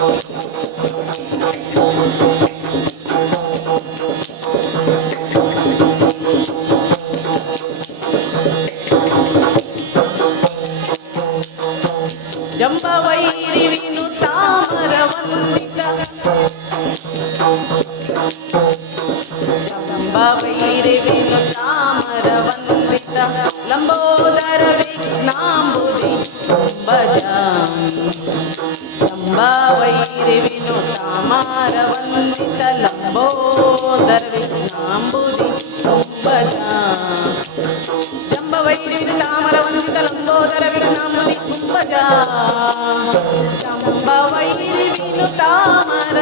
కిటతకతో దినకది తుతకది నకది నకది గంపు గ్రీవ గమనీయ కరంబుర్హా పాశాంకుశధర వర శంబరారి విదుకనయ మధుర గేహ మధుర గేహ మధుర గేహ జంబవైరి విను తామర వందిత జంబవైరి విను తామర వందిత లంబోదర విఘ్నాంబుది కుంభజామి. జంబవైరి విను తామర వందిత లంబోదర విఘ్నాంబుది కుంభజామి. జంబవైరి తామర వందిత లంబోదర కుంభజా జంబవైరి విను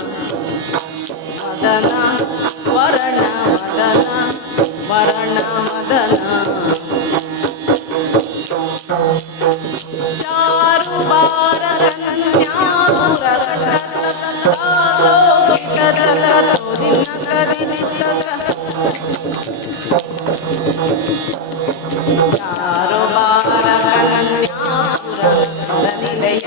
మదన వరణ మదన వరణ మదన చారు బార కన్యాపుర కటకటతో కిటకటతో దినకది నితక చారు బార కన్యాపుర నిలయ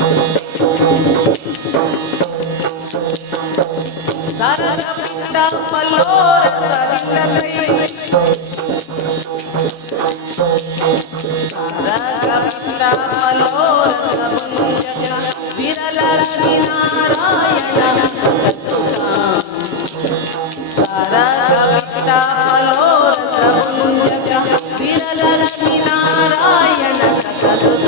విరలక్ష్మి నారాయణ సరసుతా సరగపిత పల్లోర సముంజక విరలక్ష్మి నారాయణ సకసుత